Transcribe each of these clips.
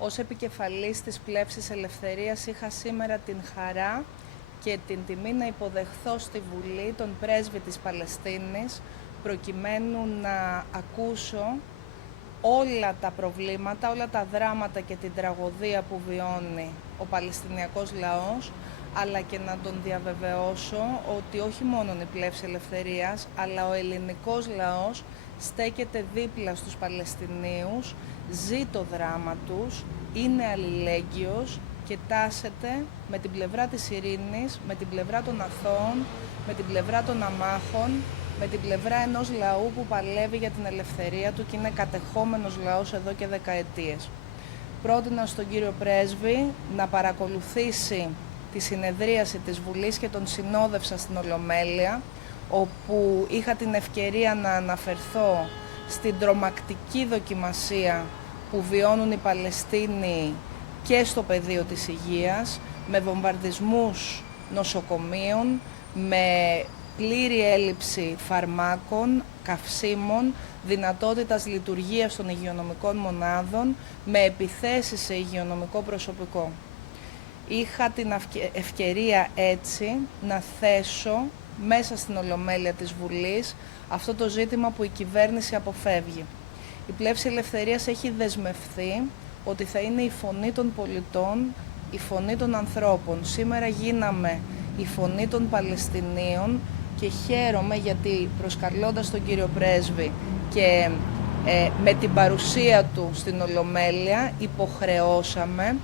Ως επικεφαλής της Πλεύσης Ελευθερίας είχα σήμερα την χαρά και την τιμή να υποδεχθώ στη Βουλή τον Πρέσβη της Παλαιστίνης, προκειμένου να ακούσω όλα τα προβλήματα, όλα τα δράματα και την τραγωδία που βιώνει ο Παλαιστινιακός λαός, αλλά και να τον διαβεβαιώσω ότι όχι μόνο η Πλεύση Ελευθερίας, αλλά ο ελληνικός λαός στέκεται δίπλα στους Παλαιστινίους, ζει το δράμα τους, είναι αλληλέγγυος και τάσεται με την πλευρά της ειρήνης, με την πλευρά των αθώων, με την πλευρά των αμάχων, με την πλευρά ενός λαού που παλεύει για την ελευθερία του και είναι κατεχόμενος λαός εδώ και δεκαετίες. Πρότεινα στον κύριο Πρέσβη να παρακολουθήσει τη συνεδρίαση της Βουλής και τον συνόδευσα στην Ολομέλεια, όπου είχα την ευκαιρία να αναφερθώ στην τρομακτική δοκιμασία που βιώνουν οι Παλαιστίνοι και στο πεδίο της υγείας, με βομβαρδισμούς νοσοκομείων, με πλήρη έλλειψη φαρμάκων, καυσίμων, δυνατότητας λειτουργίας των υγειονομικών μονάδων, με επιθέσεις σε υγειονομικό προσωπικό. Είχα την ευκαιρία έτσι να θέσω μέσα στην Ολομέλεια της Βουλής αυτό το ζήτημα που η κυβέρνηση αποφεύγει. Η Πλεύση Ελευθερίας έχει δεσμευθεί ότι θα είναι η φωνή των πολιτών, η φωνή των ανθρώπων. Σήμερα γίναμε η φωνή των Παλαιστινίων και χαίρομαι γιατί προσκαλώντας τον κύριο Πρέσβη και με την παρουσία του στην Ολομέλεια υποχρεώσαμε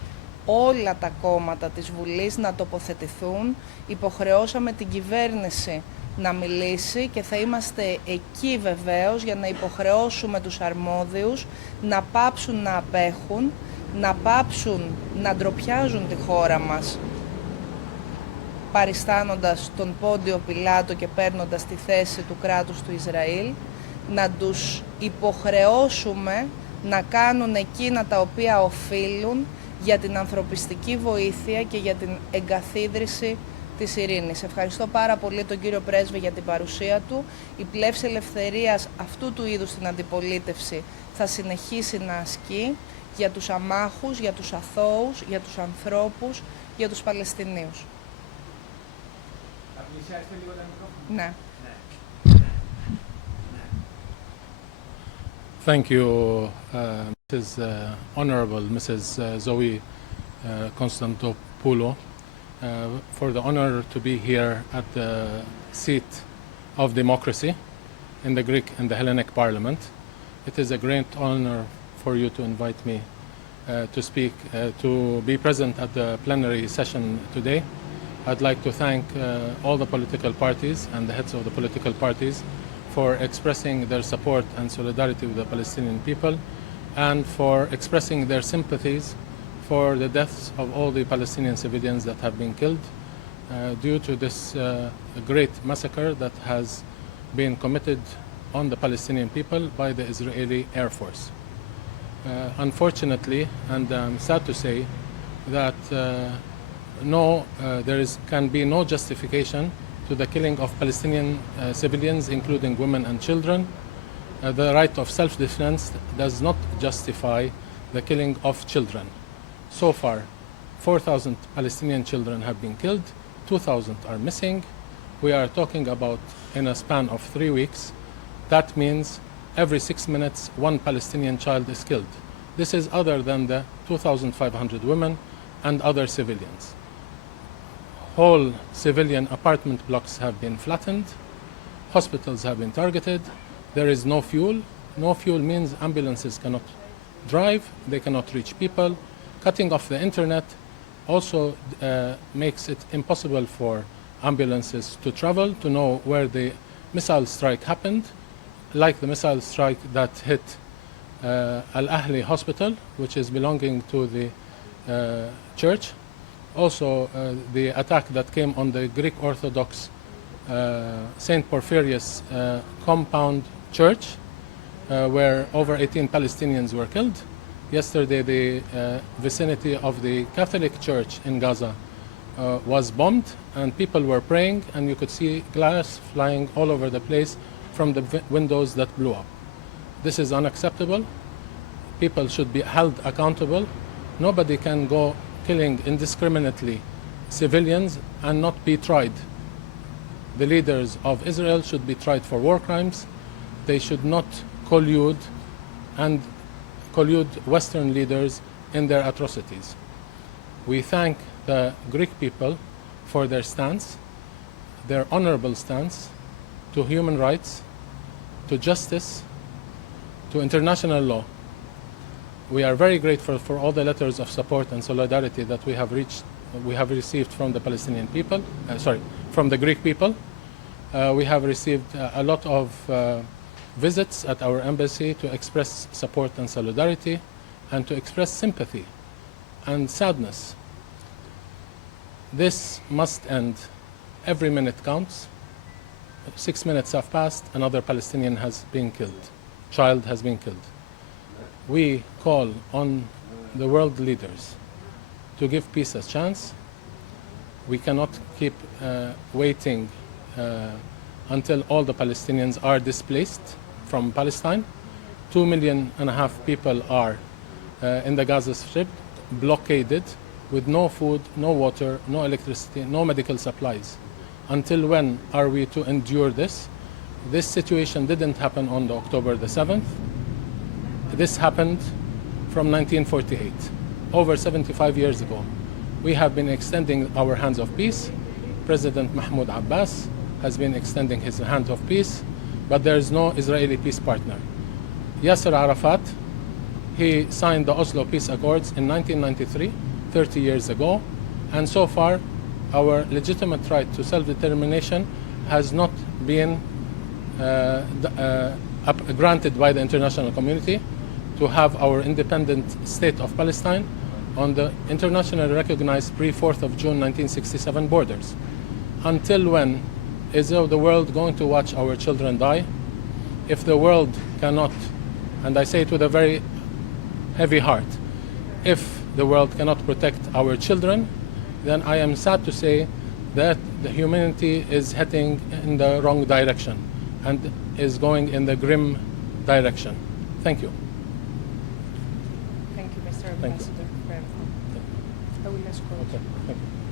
όλα τα κόμματα της Βουλής να τοποθετηθούν, υποχρεώσαμε την κυβέρνηση να μιλήσει και θα είμαστε εκεί βεβαίως για να υποχρεώσουμε τους αρμόδιους να πάψουν να απέχουν, να πάψουν να ντροπιάζουν τη χώρα μας παριστάνοντας τον Πόντιο Πιλάτο και παίρνοντας τη θέση του κράτους του Ισραήλ, να τους υποχρεώσουμε να κάνουν εκείνα τα οποία οφείλουν για την ανθρωπιστική βοήθεια και για την εγκαθίδρυση της ειρήνης. Ευχαριστώ πάρα πολύ τον κύριο Πρέσβη για την παρουσία του. Η Πλεύση Ελευθερίας αυτού του είδους την αντιπολίτευση θα συνεχίσει να ασκεί για τους αμάχους, για τους αθώους, για τους ανθρώπους, για τους Παλαιστινίους. Ναι. Thank you, Mrs. Honorable Mrs. Zoή Κωνσταντοπούλου, for the honor to be here at the seat of democracy in the Greek and the Hellenic Parliament. It is a great honor for you to invite me to speak, to be present at the plenary session today. I'd like to thank all the political parties and the heads of the political parties for expressing their support and solidarity with the Palestinian people and for expressing their sympathies for the deaths of all the Palestinian civilians that have been killed due to this great massacre that has been committed on the Palestinian people by the Israeli Air Force. Unfortunately, and I'm sad to say that there can be no justification to the killing of Palestinian civilians, including women and children. The right of self-defense does not justify the killing of children. So far, 4,000 Palestinian children have been killed, 2,000 are missing. We are talking about in a span of 3 weeks. That means every 6 minutes, one Palestinian child is killed. This is other than the 2,500 women and other civilians. Whole civilian apartment blocks have been flattened, hospitals have been targeted, there is no fuel. No fuel means ambulances cannot drive, they cannot reach people. Cutting off the internet also makes it impossible for ambulances to travel, to know where the missile strike happened, like the missile strike that hit Al-Ahli Hospital, which is belonging to the church. Also, the attack that came on the Greek Orthodox St. Porphyrius compound church, where over 18 Palestinians were killed. Yesterday, the vicinity of the Catholic Church in Gaza was bombed, and people were praying, and you could see glass flying all over the place from the windows that blew up. This is unacceptable. People should be held accountable. Nobody can go killing indiscriminately civilians and not be tried. The leaders of Israel should be tried for war crimes. They should not collude Western leaders in their atrocities. We thank the Greek people for their stance, their honorable stance to human rights, to justice, to international law. We are very grateful for all the letters of support and solidarity that we have received from the Palestinian people, from the Greek people. We have received a lot of visits at our embassy to express support and solidarity and to express sympathy and sadness. This must end. Every minute counts. 6 minutes have passed, another Palestinian has been killed, child has been killed. We call on the world leaders to give peace a chance. We cannot keep waiting until all the Palestinians are displaced from Palestine. 2.5 million people are in the Gaza Strip, blockaded, with no food, no water, no electricity, no medical supplies. Until when are we to endure this? This situation didn't happen on October the 7th. This happened from 1948, over 75 years ago. We have been extending our hands of peace. President Mahmoud Abbas has been extending his hand of peace, but there is no Israeli peace partner. Yasser Arafat, he signed the Oslo Peace Accords in 1993, 30 years ago, and so far our legitimate right to self-determination has not been granted by the international community to have our independent state of Palestine on the internationally recognized pre-4th of June 1967 borders. Until when is the world going to watch our children die? If the world cannot, and I say it with a very heavy heart, if the world cannot protect our children, then I am sad to say that the humanity is heading in the wrong direction and is going in the grim direction. Thank you. Thank you, Mr. Thank you. Ambassador. I will escort. Okay. Thank you.